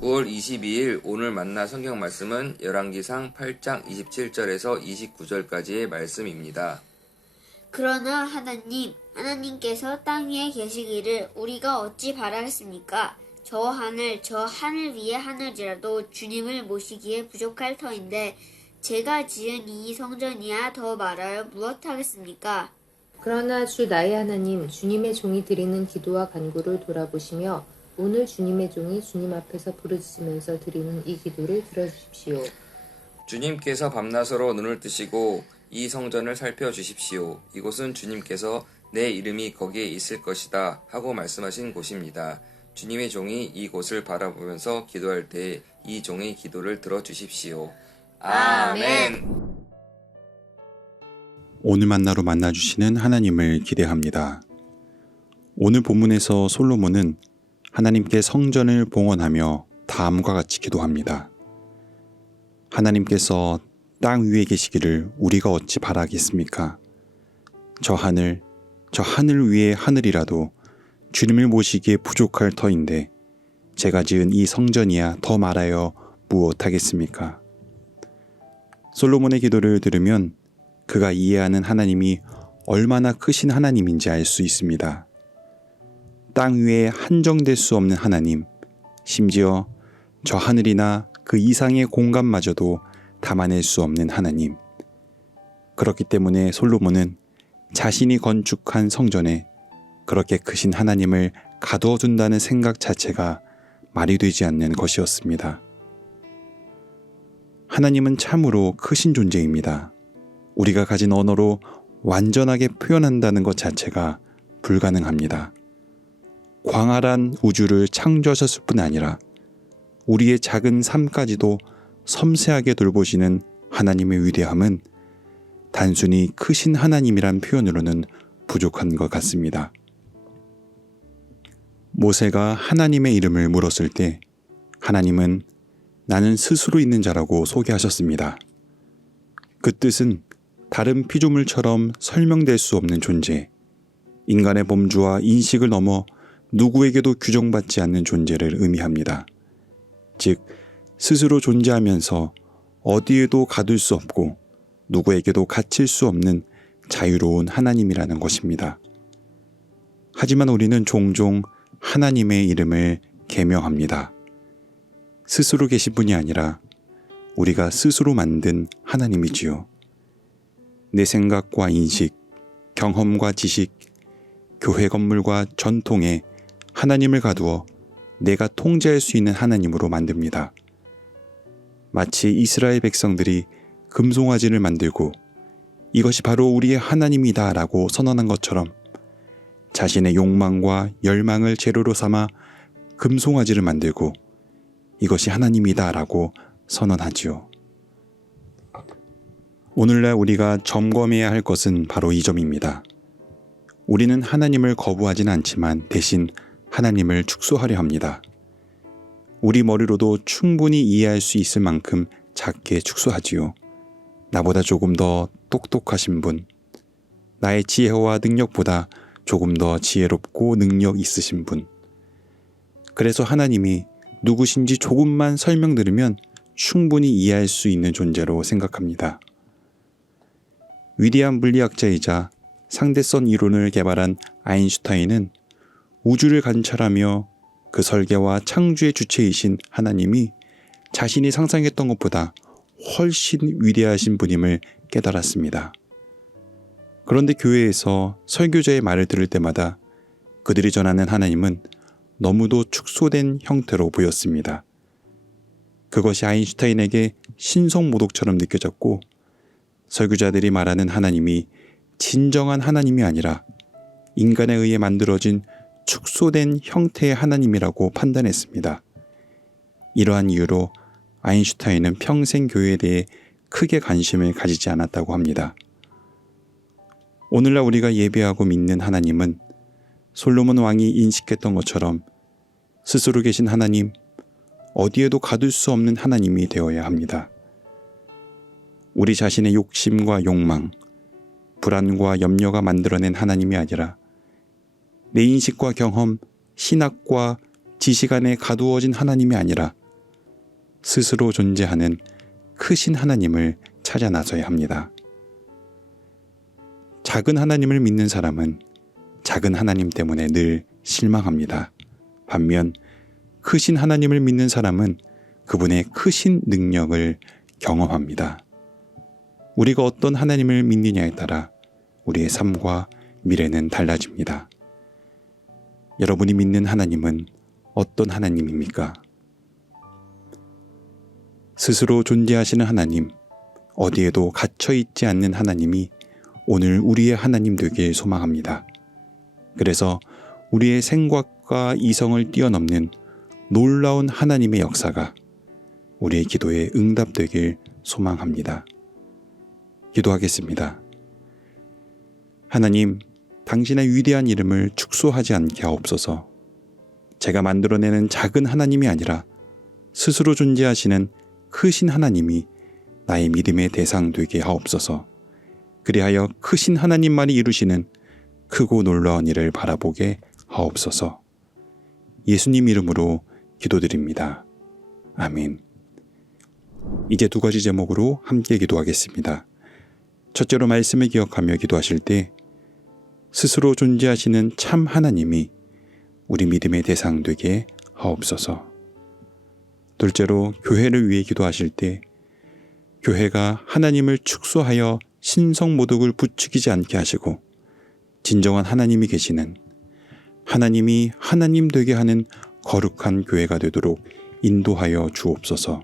9월 22일 오늘 만나 성경 말씀은 열왕기상 8장 27절에서 29절까지의 말씀입니다. 그러나 하나님께서 땅 위에 계시기를 우리가 어찌 바라겠습니까? 저 하늘 위의 하늘이라도 주님을 모시기에 부족할 터인데 제가 지은 이 성전이야 더 말하여 무엇하겠습니까? 그러나 주 나의 하나님, 주님의 종이 드리는 기도와 간구를 돌아보시며 오늘 주님의 종이 주님 앞에서 부르짖으면서 드리는 이 기도를 들어주십시오. 주님께서 밤낮으로 눈을 뜨시고 이 성전을 살펴주십시오. 이곳은 주님께서 내 이름이 거기에 있을 것이다 하고 말씀하신 곳입니다. 주님의 종이 이곳을 바라보면서 기도할 때 이 종의 기도를 들어주십시오. 아멘. 오늘 만나로 만나주시는 하나님을 기대합니다. 오늘 본문에서 솔로몬은 하나님께 성전을 봉헌하며 다음과 같이 기도합니다. 하나님께서 땅 위에 계시기를 우리가 어찌 바라겠습니까? 저 하늘 위의 하늘이라도 주님을 모시기에 부족할 터인데 제가 지은 이 성전이야 더 말하여 무엇하겠습니까? 솔로몬의 기도를 들으면 그가 이해하는 하나님이 얼마나 크신 하나님인지 알 수 있습니다. 땅 위에 한정될 수 없는 하나님, 심지어 저 하늘이나 그 이상의 공간마저도 담아낼 수 없는 하나님. 그렇기 때문에 솔로몬은 자신이 건축한 성전에 그렇게 크신 하나님을 가두어둔다는 생각 자체가 말이 되지 않는 것이었습니다. 하나님은 참으로 크신 존재입니다. 우리가 가진 언어로 완전하게 표현한다는 것 자체가 불가능합니다. 광활한 우주를 창조하셨을 뿐 아니라 우리의 작은 삶까지도 섬세하게 돌보시는 하나님의 위대함은 단순히 크신 하나님이란 표현으로는 부족한 것 같습니다. 모세가 하나님의 이름을 물었을 때 하나님은 나는 스스로 있는 자라고 소개하셨습니다. 그 뜻은 다른 피조물처럼 설명될 수 없는 존재, 인간의 범주와 인식을 넘어 누구에게도 규정받지 않는 존재를 의미합니다. 즉, 스스로 존재하면서 어디에도 가둘 수 없고 누구에게도 갇힐 수 없는 자유로운 하나님이라는 것입니다. 하지만 우리는 종종 하나님의 이름을 계명합니다. 스스로 계신 분이 아니라 우리가 스스로 만든 하나님이지요. 내 생각과 인식, 경험과 지식, 교회 건물과 전통에 하나님을 가두어 내가 통제할 수 있는 하나님으로 만듭니다. 마치 이스라엘 백성들이 금송아지를 만들고 이것이 바로 우리의 하나님이다 라고 선언한 것처럼 자신의 욕망과 열망을 재료로 삼아 금송아지를 만들고 이것이 하나님이다 라고 선언하지요. 오늘날 우리가 점검해야 할 것은 바로 이 점입니다. 우리는 하나님을 거부하진 않지만 대신 하나님을 축소하려 합니다. 우리 머리로도 충분히 이해할 수 있을 만큼 작게 축소하지요. 나보다 조금 더 똑똑하신 분, 나의 지혜와 능력보다 조금 더 지혜롭고 능력 있으신 분. 그래서 하나님이 누구신지 조금만 설명드리면 충분히 이해할 수 있는 존재로 생각합니다. 위대한 물리학자이자 상대성 이론을 개발한 아인슈타인은 우주를 관찰하며 그 설계와 창조의 주체이신 하나님이 자신이 상상했던 것보다 훨씬 위대하신 분임을 깨달았습니다. 그런데 교회에서 설교자의 말을 들을 때마다 그들이 전하는 하나님은 너무도 축소된 형태로 보였습니다. 그것이 아인슈타인에게 신성모독처럼 느껴졌고 설교자들이 말하는 하나님이 진정한 하나님이 아니라 인간에 의해 만들어진 축소된 형태의 하나님이라고 판단했습니다. 이러한 이유로 아인슈타인은 평생 교회에 대해 크게 관심을 가지지 않았다고 합니다. 오늘날 우리가 예배하고 믿는 하나님은 솔로몬 왕이 인식했던 것처럼 스스로 계신 하나님, 어디에도 가둘 수 없는 하나님이 되어야 합니다. 우리 자신의 욕심과 욕망, 불안과 염려가 만들어낸 하나님이 아니라 내 인식과 경험, 신학과 지식 안에 가두어진 하나님이 아니라 스스로 존재하는 크신 하나님을 찾아 나서야 합니다. 작은 하나님을 믿는 사람은 작은 하나님 때문에 늘 실망합니다. 반면 크신 하나님을 믿는 사람은 그분의 크신 능력을 경험합니다. 우리가 어떤 하나님을 믿느냐에 따라 우리의 삶과 미래는 달라집니다. 여러분이 믿는 하나님은 어떤 하나님입니까? 스스로 존재하시는 하나님, 어디에도 갇혀 있지 않는 하나님이 오늘 우리의 하나님 되길 소망합니다. 그래서 우리의 생각과 이성을 뛰어넘는 놀라운 하나님의 역사가 우리의 기도에 응답되길 소망합니다. 기도하겠습니다. 하나님, 당신의 위대한 이름을 축소하지 않게 하옵소서. 제가 만들어내는 작은 하나님이 아니라 스스로 존재하시는 크신 하나님이 나의 믿음의 대상 되게 하옵소서. 그리하여 크신 하나님만이 이루시는 크고 놀라운 일을 바라보게 하옵소서. 예수님 이름으로 기도드립니다. 아멘. 이제 두 가지 제목으로 함께 기도하겠습니다. 첫째로 말씀을 기억하며 기도하실 때 스스로 존재하시는 참 하나님이 우리 믿음의 대상 되게 하옵소서. 둘째로 교회를 위해 기도하실 때 교회가 하나님을 축소하여 신성모독을 부추기지 않게 하시고 진정한 하나님이 계시는 하나님이 하나님 되게 하는 거룩한 교회가 되도록 인도하여 주옵소서.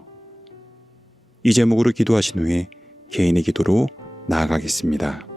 이 제목으로 기도하신 후에 개인의 기도로 나아가겠습니다.